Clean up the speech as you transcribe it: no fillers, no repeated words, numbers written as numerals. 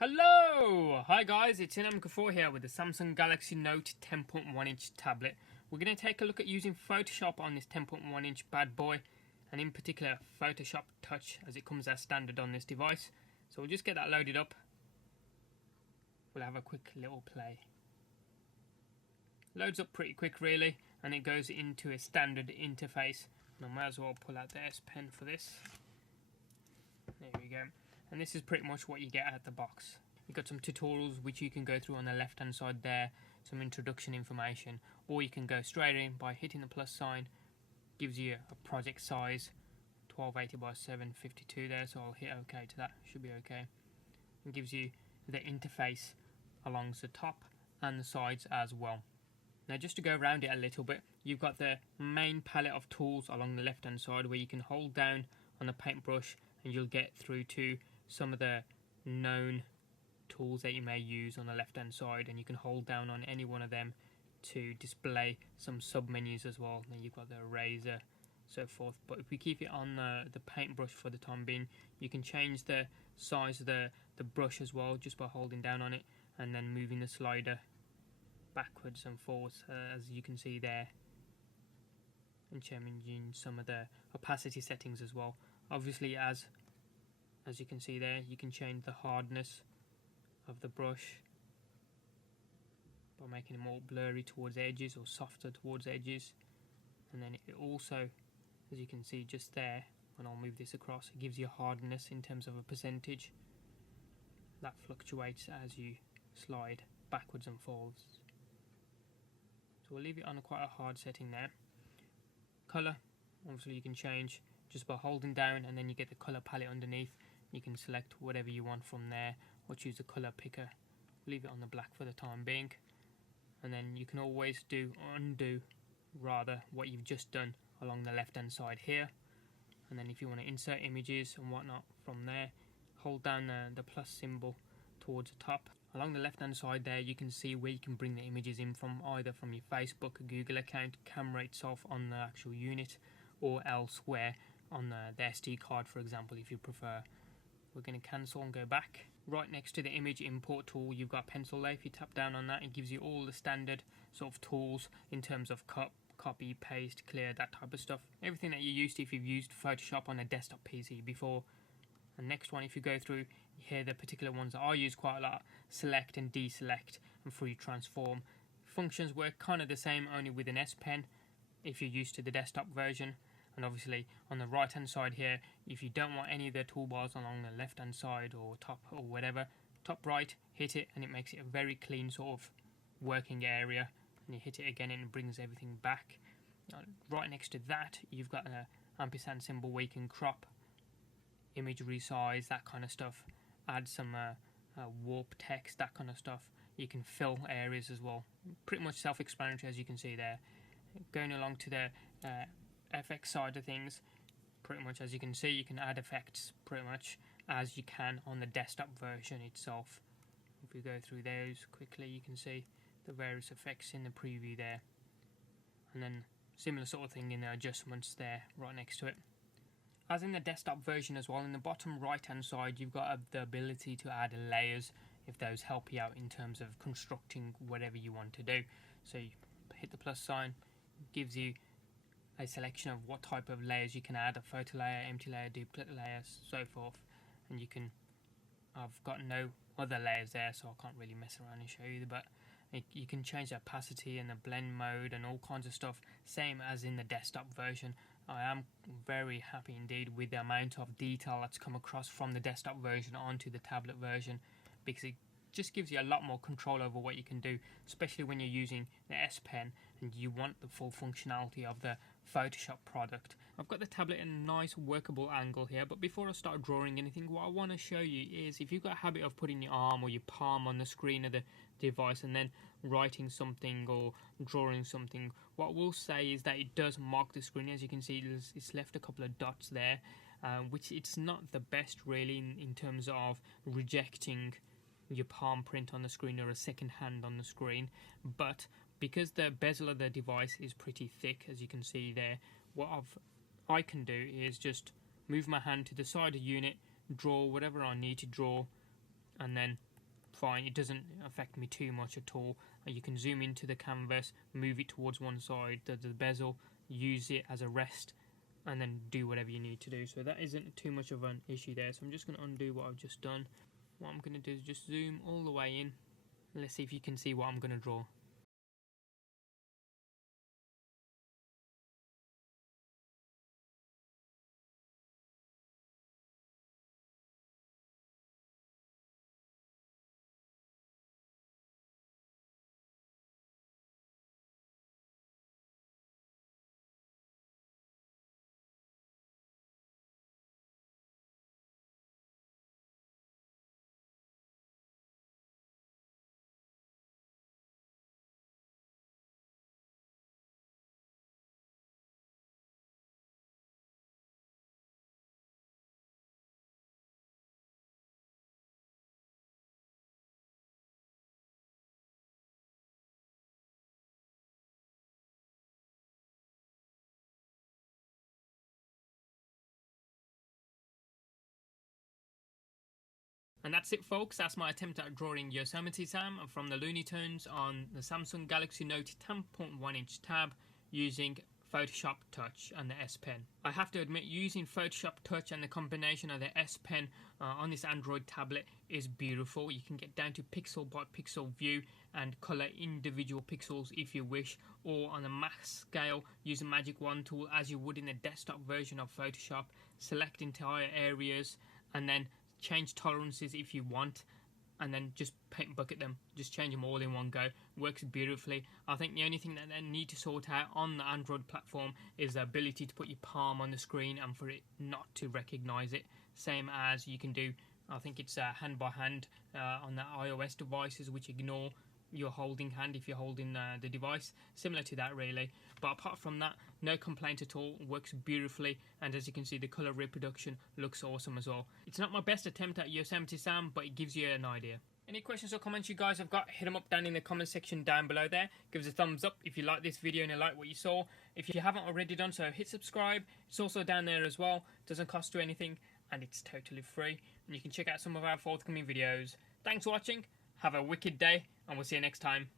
Hello! Hi guys, it's Inam4 here with the Samsung Galaxy Note 10.1 inch tablet. We're going to take a look at using Photoshop on this 10.1 inch bad boy, and in particular Photoshop Touch as it comes as standard on this device. So we'll just get that loaded up. We'll have a quick little play. Loads up pretty quick really, and it goes into a standard interface. And I might as well pull out the S Pen for this. There we go. And this is pretty much what you get out of the box. You've got some tutorials which you can go through on the left hand side there, some introduction information, or you can go straight in by hitting the plus sign. Gives you a project size 1280 by 752 there, so I'll hit OK to that, should be OK. And gives you the interface along the top and the sides as well. Now just to go around it a little bit, you've got the main palette of tools along the left hand side where you can hold down on the paintbrush and you'll get through to some of the known tools that you may use on the left hand side, and you can hold down on any one of them to display some sub menus as well. Then you've got the eraser, so forth. But if we keep it on the paintbrush for the time being, you can change the size of the brush as well just by holding down on it and then moving the slider backwards and forwards as you can see there, and changing some of the opacity settings as well. Obviously as you can see there, you can change the hardness of the brush by making it more blurry towards edges or softer towards edges. And then it also, as you can see just there, when I'll move this across, it gives you hardness in terms of a percentage that fluctuates as you slide backwards and forwards. So we'll leave it on quite a hard setting there. Colour, obviously you can change just by holding down, and then you get the colour palette underneath. You can select whatever you want from there or choose the colour picker. Leave it on the black for the time being, and then you can always undo what you've just done along the left hand side here. And then if you want to insert images and whatnot from there, hold down the plus symbol towards the top. Along the left hand side there, you can see where you can bring the images in from, either from your Facebook or Google account, camera itself on the actual unit, or elsewhere on the SD card, for example, if you prefer. We're going to cancel and go back. Right next to the image import tool, you've got a pencil there. If you tap down on that, it gives you all the standard sort of tools in terms of copy, paste, clear, that type of stuff. Everything that you're used to if you've used Photoshop on a desktop PC before. And next one, if you go through here, the particular ones that I use quite a lot: select and deselect and free transform. Functions work kind of the same, only with an S Pen if you're used to the desktop version. And obviously on the right hand side here, if you don't want any of the toolbars along the left hand side or top or whatever, top right, hit it and it makes it a very clean sort of working area. And you hit it again and it brings everything back. Right next to that, you've got an ampersand symbol where you can crop, image resize, that kind of stuff, add some warp text, that kind of stuff. You can fill areas as well. Pretty much self-explanatory, as you can see there. Going along to the FX side of things, pretty much as you can see, you can add effects pretty much as you can on the desktop version itself. If we go through those quickly, you can see the various effects in the preview there, and then similar sort of thing in the adjustments there right next to it. As in the desktop version as well, in the bottom right hand side you've got the ability to add layers if those help you out in terms of constructing whatever you want to do. So you hit the plus sign, gives you a selection of what type of layers you can add: a photo layer, empty layer, duplicate layer, so forth. And you can, I've got no other layers there, so I can't really mess around and show you, but you can change the opacity and the blend mode and all kinds of stuff, same as in the desktop version. I am very happy indeed with the amount of detail that's come across from the desktop version onto the tablet version, because it just gives you a lot more control over what you can do, especially when you're using the S Pen and you want the full functionality of the Photoshop product. I've got the tablet in a nice workable angle here, but before I start drawing anything, what I want to show you is, if you've got a habit of putting your arm or your palm on the screen of the device and then writing something or drawing something, what we'll say is that it does mark the screen. As you can see, it's left a couple of dots there, which it's not the best really in terms of rejecting your palm print on the screen or a second hand on the screen. But because the bezel of the device is pretty thick, as you can see there, what I can do is just move my hand to the side of the unit, draw whatever I need to draw, and then fine. It doesn't affect me too much at all. You can zoom into the canvas, move it towards one side, the bezel, use it as a rest, and then do whatever you need to do. So that isn't too much of an issue there. So I'm just going to undo what I've just done. What I'm going to do is just zoom all the way in. Let's see if you can see what I'm going to draw. And that's it, folks. That's my attempt at drawing Yosemite Sam from the Looney Tunes on the Samsung Galaxy Note 10.1-inch tab using Photoshop Touch and the S Pen. I have to admit, using Photoshop Touch and the combination of the S Pen on this Android tablet is beautiful. You can get down to pixel by pixel view and color individual pixels if you wish, or on a mass scale use the Magic Wand tool as you would in the desktop version of Photoshop. Select entire areas and then change tolerances if you want, and then just paint bucket them, just change them all in one go. Works beautifully. I think the only thing that they need to sort out on the Android platform is the ability to put your palm on the screen and for it not to recognize it, same as you can do, I think it's hand by hand on the iOS devices, which ignore your holding hand if you're holding the device, similar to that really. But apart from that, no complaint at all. Works beautifully, and as you can see, the color reproduction looks awesome as well. It's not my best attempt at Yosemite Sam, but it gives you an idea. Any questions or comments you guys have got, hit them up down in the comment section down below there. Give us a thumbs up if you like this video and you like what you saw. If you haven't already done so, hit subscribe. It's also down there as well. Doesn't cost you anything and it's totally free, and you can check out some of our forthcoming videos. Thanks for watching. Have a wicked day, and we'll see you next time.